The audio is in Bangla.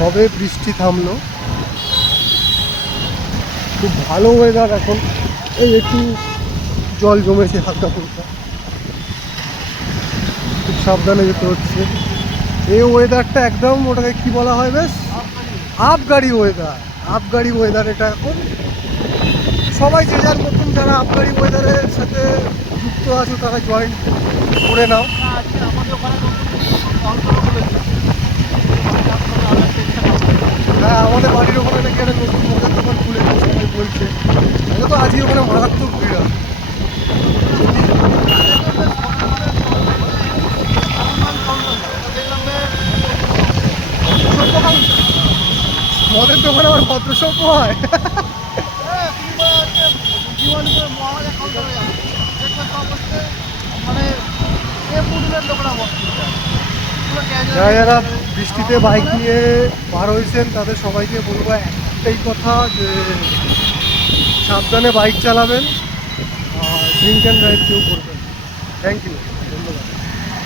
সবে বৃষ্টি থামলো, খুব ভালো ওয়েদার এখন। এই একটু জল জমেছে হালকা ফুলকা, খুব সাবধানে যেতে হচ্ছে। এই ওয়েদারটা একদম ওটাকে কি বলা হয় বেশ, আবগাড়ি ওয়েদার। আবগাড়ি ওয়েদার এটা এখন। সবাই যে যার মতন যারা আবগাড়ি ওয়েদারের সাথে যুক্ত আছো তারা জয়েন করে নাও। হ্যাঁ, আমাদের বাড়ির ওখানে নাকি একটা নতুন মদের দোকান খুলেছে, সবাই বলছে। এটা তো আজকে ওখানে মারাত্মক ভিড় হয়। মদের দোকানে আবার ভদ্রসভ্য হয়। যারা যারা বৃষ্টিতে বাইক নিয়ে বার হয়েছেন তাদের সবাইকে বলবো একটাই কথা, যে সাবধানে বাইক চালাবেন আর ড্রিঙ্ক অ্যান্ড ড্রাইভ কেউ করবেন। Thank you.